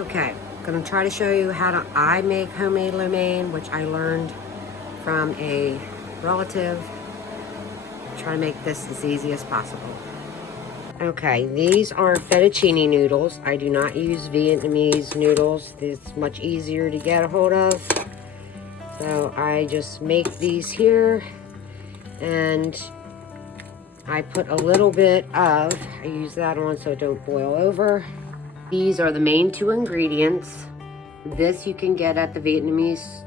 Okay, I'm gonna try to show you how I make homemade lo mein, which I learned from a relative. Try to make this as easy as possible. Okay, these are fettuccine noodles. I do not use Vietnamese noodles. It's much easier to get a hold of. So I just make these here, and I put a little bit of, I use that on so it don't boil over. These are the main two ingredients. This you can get at the Vietnamese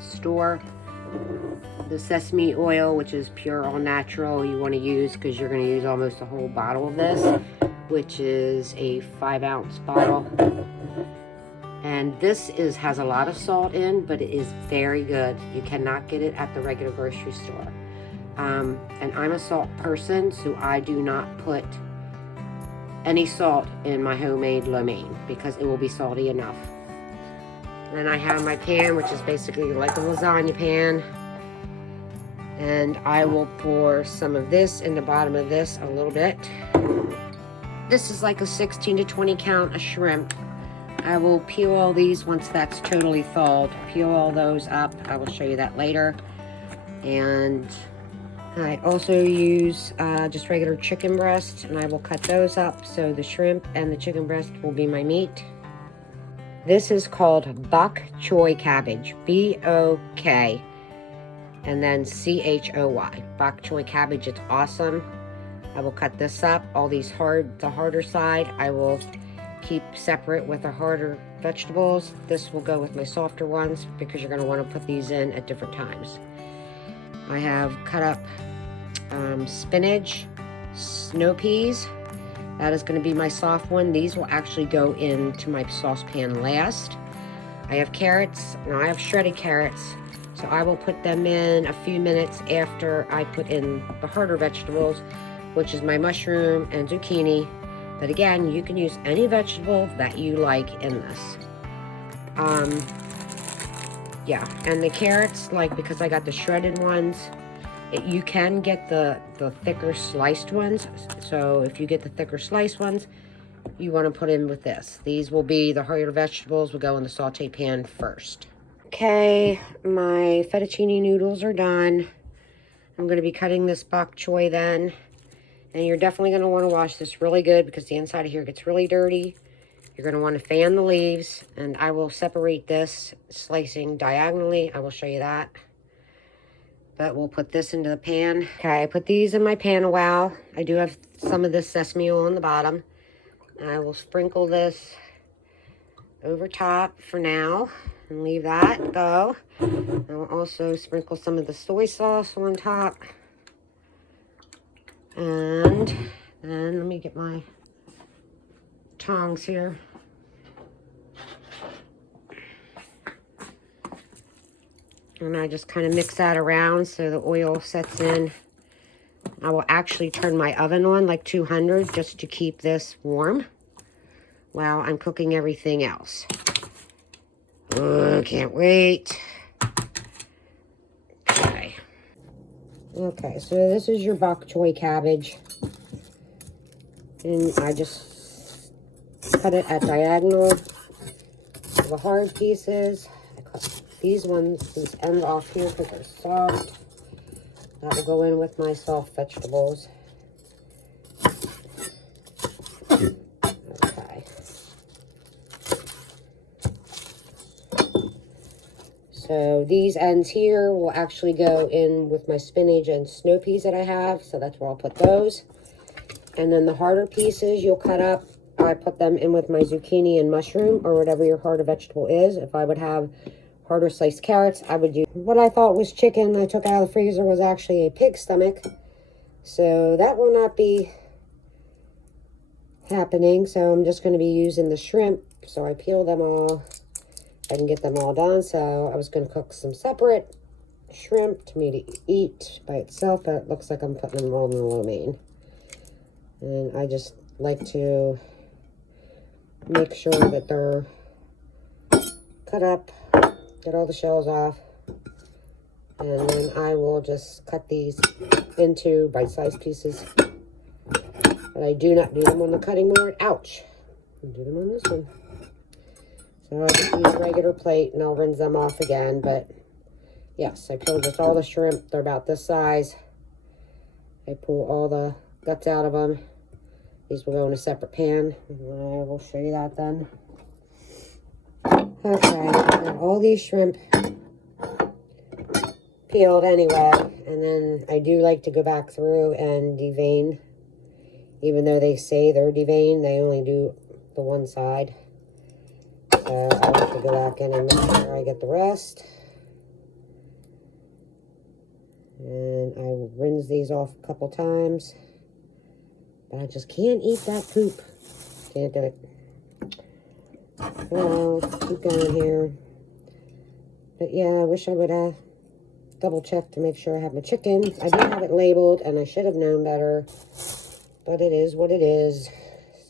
store. The sesame oil, which is pure all natural, you want to use because you're going to use almost a whole bottle of this, which is a 5-ounce bottle. And this has a lot of salt in, but it is very good. You cannot get it at the regular grocery store. And I'm a salt person, so I do not put any salt in my homemade lo mein because it will be salty enough. Then I have my pan, which is basically like a lasagna pan. And I will pour some of this in the bottom of this a little bit. This is like a 16 to 20 count of shrimp. I will peel all these once that's totally thawed. Peel all those up. I will show you that later. And I also use just regular chicken breast, and I will cut those up so the shrimp and the chicken breast will be my meat. This is called bok choy cabbage, B-O-K, and then C-H-O-Y, bok choy cabbage. It's awesome. I will cut this up. All these the harder side, I will keep separate with the harder vegetables. This will go with my softer ones because you're going to want to put these in at different times. I have cut up spinach, snow peas. That is going to be my soft one. These will actually go into my saucepan last. I have carrots. Now I have shredded carrots, so I will put them in a few minutes after I put in the harder vegetables, which is my mushroom and zucchini. But again, you can use any vegetable that you like in this. Yeah, and the carrots, because I got the shredded ones, you can get the thicker sliced ones. So if you get the thicker sliced ones, you want to put in with this. These will be the harder vegetables, will go in the saute pan first. Okay, my fettuccine noodles are done. I'm going to be cutting this bok choy then. And you're definitely going to want to wash this really good because the inside of here gets really dirty. You're going to want to fan the leaves, and I will separate this, slicing diagonally. I will show you that. But we'll put this into the pan. Okay, I put these in my pan a while. I do have some of this sesame oil on the bottom. And I will sprinkle this over top for now and leave that go. I will also sprinkle some of the soy sauce on top. And then let me get my tongs here. And I just kind of mix that around so the oil sets in. I will actually turn my oven on like 200 just to keep this warm while I'm cooking everything else. Oh, can't wait. Okay, so this is your bok choy cabbage. And I just cut it at diagonal. The hard pieces, I cut these ones, these end off here because they're soft. That will go in with my soft vegetables. Okay. So these ends here will actually go in with my spinach and snow peas that I have. So that's where I'll put those. And then the harder pieces you'll cut up, I put them in with my zucchini and mushroom or whatever your harder vegetable is. If I would have harder sliced carrots, I would use what I thought was chicken I took out of the freezer was actually a pig stomach. So that will not be happening. So I'm just going to be using the shrimp. So I peel them all. I can get them all done. So I was going to cook some separate shrimp to me to eat by itself, but it looks like I'm putting them all in the lo mein. And I just like to make sure that they're cut up, get all the shells off, and then I will just cut these into bite-sized pieces. But I do not do them on the cutting board. Ouch. I do them on this one. So I'll just use a regular plate and I'll rinse them off again. But yes, I peeled just all the shrimp. They're about this size. I pull all the guts out of them. These will go in a separate pan. I will show you that then. Okay, got all these shrimp peeled anyway. And then I do like to go back through and devein. Even though they say they're deveined, they only do the one side. So I have to go back in and make sure I get the rest. And I will rinse these off a couple times. But I just can't eat that poop. Can't do it. Well, let's keep going here. But yeah, I wish I would have double checked to make sure I have my chicken. I do have it labeled and I should have known better. But it is what it is.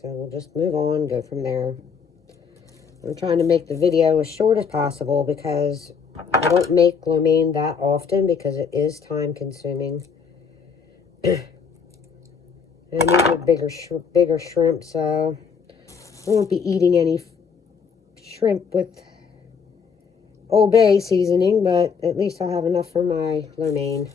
So we'll just move on, go from there. I'm trying to make the video as short as possible because I don't make lo mein that often because it is time consuming. And these are bigger shrimp, so I won't be eating any shrimp with Old Bay seasoning, but at least I'll have enough for my lo mein.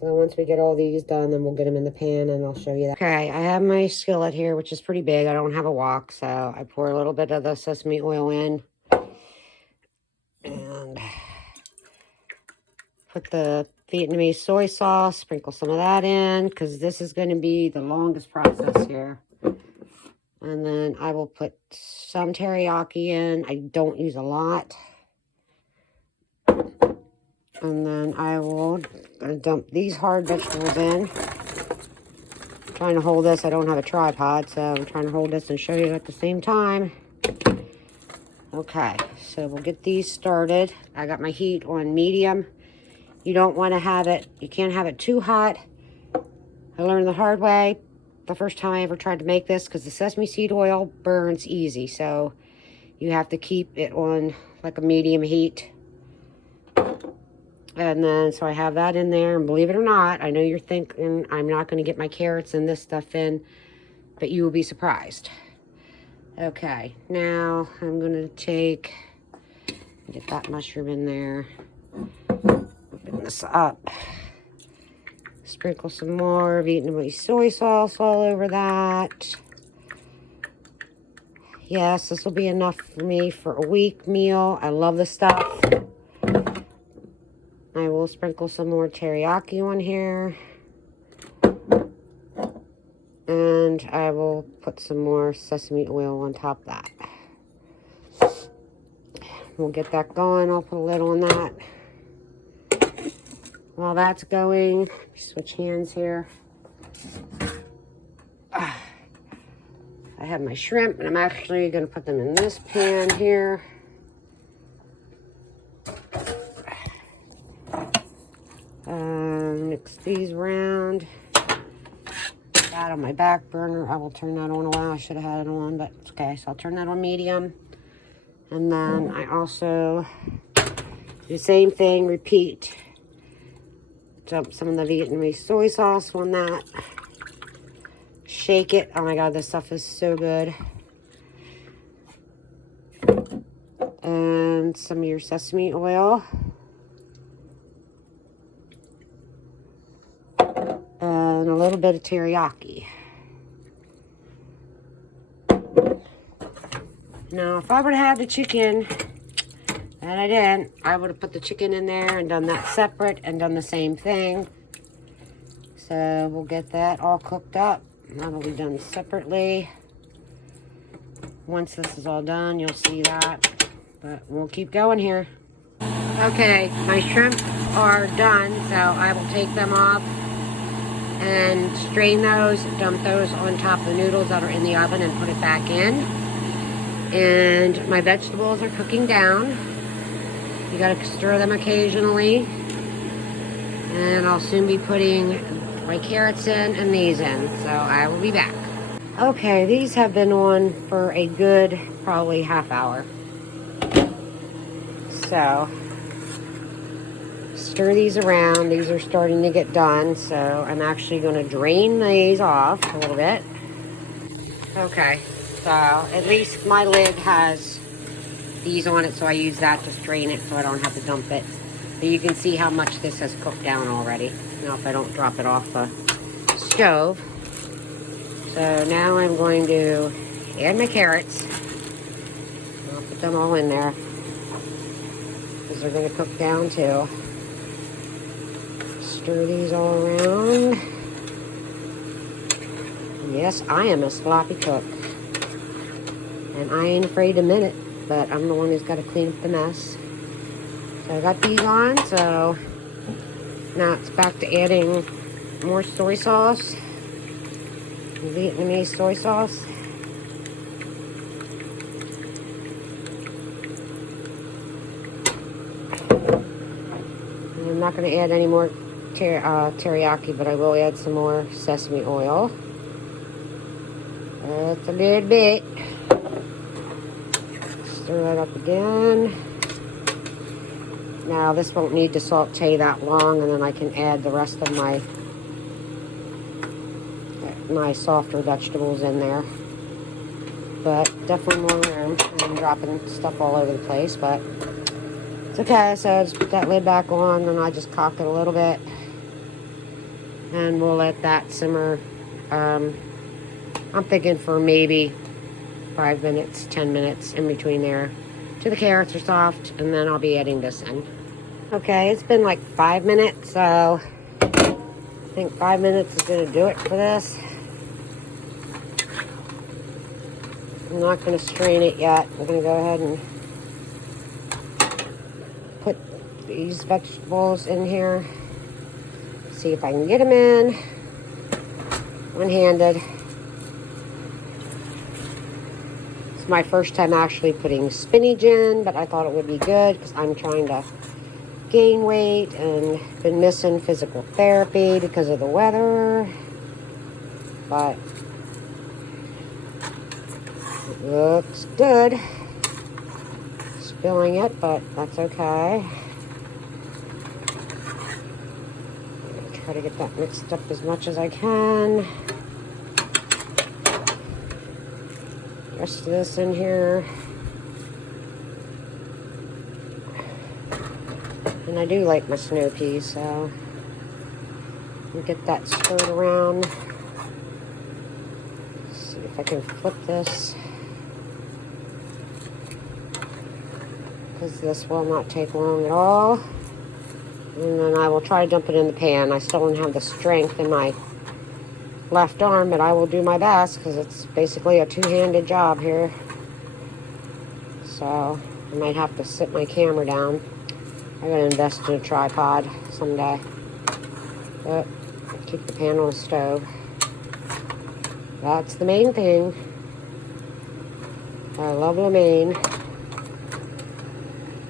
So once we get all these done, then we'll get them in the pan and I'll show you that. Okay, I have my skillet here, which is pretty big. I don't have a wok, so I pour a little bit of the sesame oil in. And put the Vietnamese soy sauce, sprinkle some of that in, because this is going to be the longest process here. And then I will put some teriyaki in. I don't use a lot. And then I will dump these hard vegetables in. I'm trying to hold this. I don't have a tripod, so I'm trying to hold this and show you at the same time. Okay, so we'll get these started. I got my heat on medium. You don't want to have it, you can't have it too hot. I learned the hard way the first time I ever tried to make this because the sesame seed oil burns easy. So you have to keep it on like a medium heat. And then, so I have that in there, and believe it or not, I know you're thinking I'm not going to get my carrots and this stuff in, but you will be surprised. Okay, now I'm going to get that mushroom in there, open this up, sprinkle some more Vietnamese soy sauce all over that. Yes, this will be enough for me for a week meal. I love this stuff. I will sprinkle some more teriyaki on here. And I will put some more sesame oil on top of that. We'll get that going. I'll put a lid on that. While that's going, switch hands here. I have my shrimp, and I'm actually going to put them in this pan here. Mix these around. That on my back burner. I will turn that on a while. I should have had it on, but it's okay. So I'll turn that on medium. And then I also do the same thing, repeat. Dump some of the Vietnamese soy sauce on that. Shake it. Oh my God, this stuff is so good. And some of your sesame oil. And a little bit of teriyaki. Now, if I would have had the chicken, and I didn't, I would have put the chicken in there and done that separate and done the same thing. So we'll get that all cooked up. That'll be done separately. Once this is all done, you'll see that. But we'll keep going here. Okay, my shrimp are done, so I will take them off and strain those, dump those on top of the noodles that are in the oven and put it back in. And my vegetables are cooking down. You gotta stir them occasionally. And I'll soon be putting my carrots in and these in, so I will be back. Okay, these have been on for a good probably half hour. So stir these around. These are starting to get done, so I'm actually going to drain these off a little bit. Okay, so at least my lid has these on it, so I use that to strain it so I don't have to dump it. But you can see how much this has cooked down already. Now if I don't drop it off the stove. So now I'm going to add my carrots. I'll put them all in there because they're going to cook down too. Stir these all around. Yes, I am a sloppy cook. And I ain't afraid to admit it, but I'm the one who's got to clean up the mess. So I got these on, so now it's back to adding more soy sauce. Vietnamese soy sauce. And I'm not going to add any more teriyaki, but I will add some more sesame oil. That's a little bit. Stir that up again. Now this won't need to saute that long, and then I can add the rest of my softer vegetables in there. But definitely more room. I'm dropping stuff all over the place, but it's okay. So I just put that lid back on, and I just cock it a little bit, and we'll let that simmer. I'm thinking for maybe 5 minutes, 10 minutes in between there till the carrots are soft, and then I'll be adding this in. Okay, it's been like 5 minutes, so I think 5 minutes is going to do it for this. I'm not going to strain it yet. I'm going to go ahead and put these vegetables in here. See if I can get them in one-handed. It's my first time actually putting spinach in, but I thought it would be good because I'm trying to gain weight and been missing physical therapy because of the weather. But it looks good. Spilling it, but that's okay. Try to get that mixed up as much as I can. Rest of this in here. And I do like my snow peas, so we'll get that stirred around. See if I can flip this, because this will not take long at all. And then I will try to dump it in the pan. I still don't have the strength in my left arm, but I will do my best because it's basically a two-handed job here. So I might have to sit my camera down. I'm going to invest in a tripod someday. But keep the pan on the stove. That's the main thing. I love lo mein.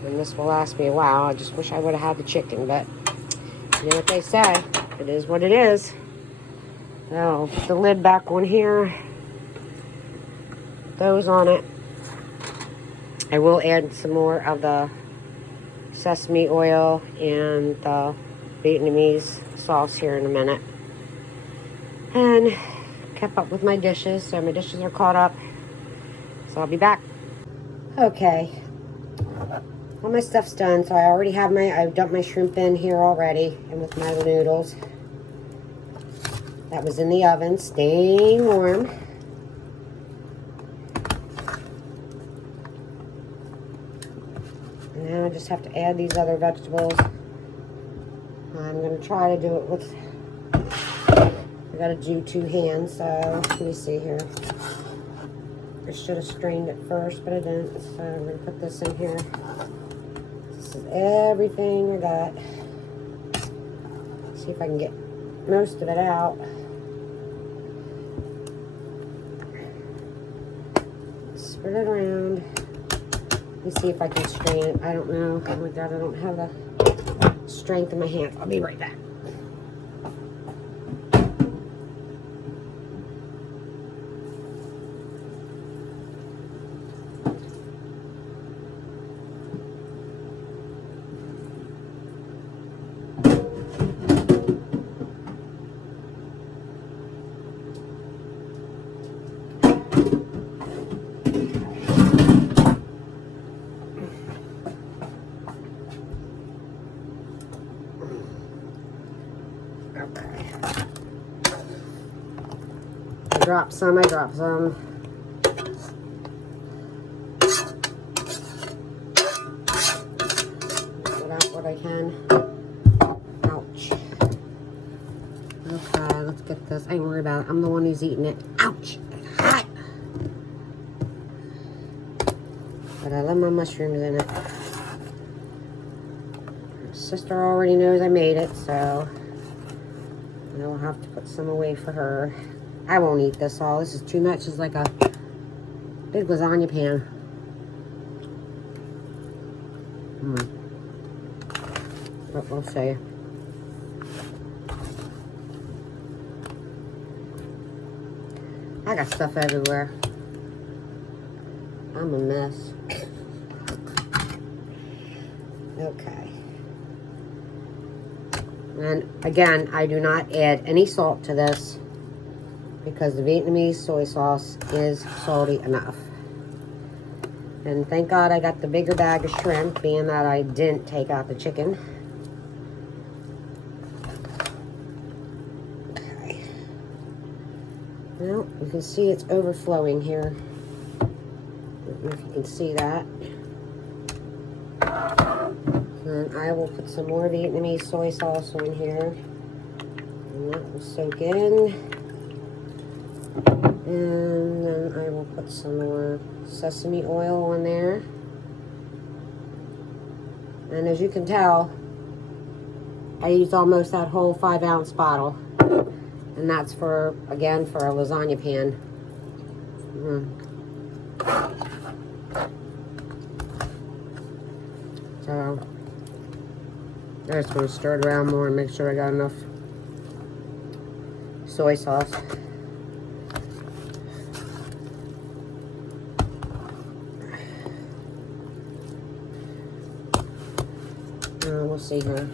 And this will last me a while. I just wish I would have had the chicken, but you know what they say. It is what it is. So put the lid back on here. Those on it. I will add some more of the sesame oil and the Vietnamese sauce here in a minute. And kept up with my dishes, so my dishes are caught up. So I'll be back. Okay. All my stuff's done, so I already have I've dumped my shrimp in here already, and with my noodles. That was in the oven, staying warm. And now I just have to add these other vegetables. I'm going to try to do it with, I got to do two hands, so let me see here. I should have strained it first, but I didn't, so I'm going to put this in here. This is everything I got. See if I can get most of it out. Spread it around. Let me see if I can strain it. I don't know. Oh my God, I don't have the strength in my hands. I'll be right back. I dropped some, I dropped some. Get out what I can. Ouch. Okay, let's get this. I ain't worried about it. I'm the one who's eating it. Ouch! It's hot! But I love my mushrooms in it. My sister already knows I made it, so I'll have to put some away for her. I won't eat this all. This is too much. It's like a big lasagna pan. But we'll see. I got stuff everywhere. I'm a mess. Okay. And again, I do not add any salt to this because the Vietnamese soy sauce is salty enough. And thank God I got the bigger bag of shrimp, being that I didn't take out the chicken. Okay. Well, you can see it's overflowing here. I don't know if you can see that. And I will put some more Vietnamese soy sauce in here. And that will soak in. And then I will put some more sesame oil on there. And as you can tell, I used almost that whole 5-ounce bottle. And that's for, again, for a lasagna pan. So, I just want to stir it around more and make sure I got enough soy sauce. We'll see here.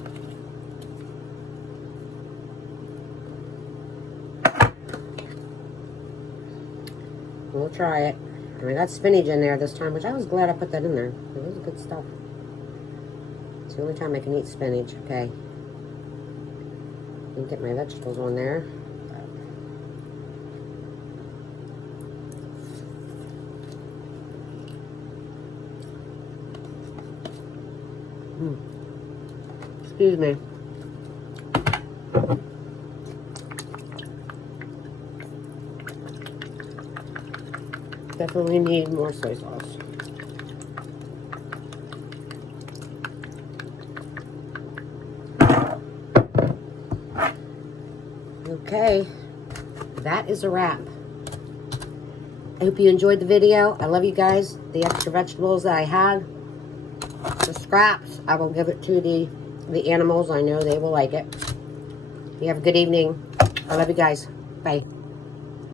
We'll try it. And I got spinach in there this time, which I was glad I put that in there. It was good stuff. It's the only time I can eat spinach. Okay. Let me get my vegetables on there. Excuse me. Definitely need more soy sauce. Okay, that is a wrap. I hope you enjoyed the video. I love you guys. The extra vegetables that I had, the scraps, I will give it to the animals. I know they will like it. You have a good evening. I love you guys. Bye.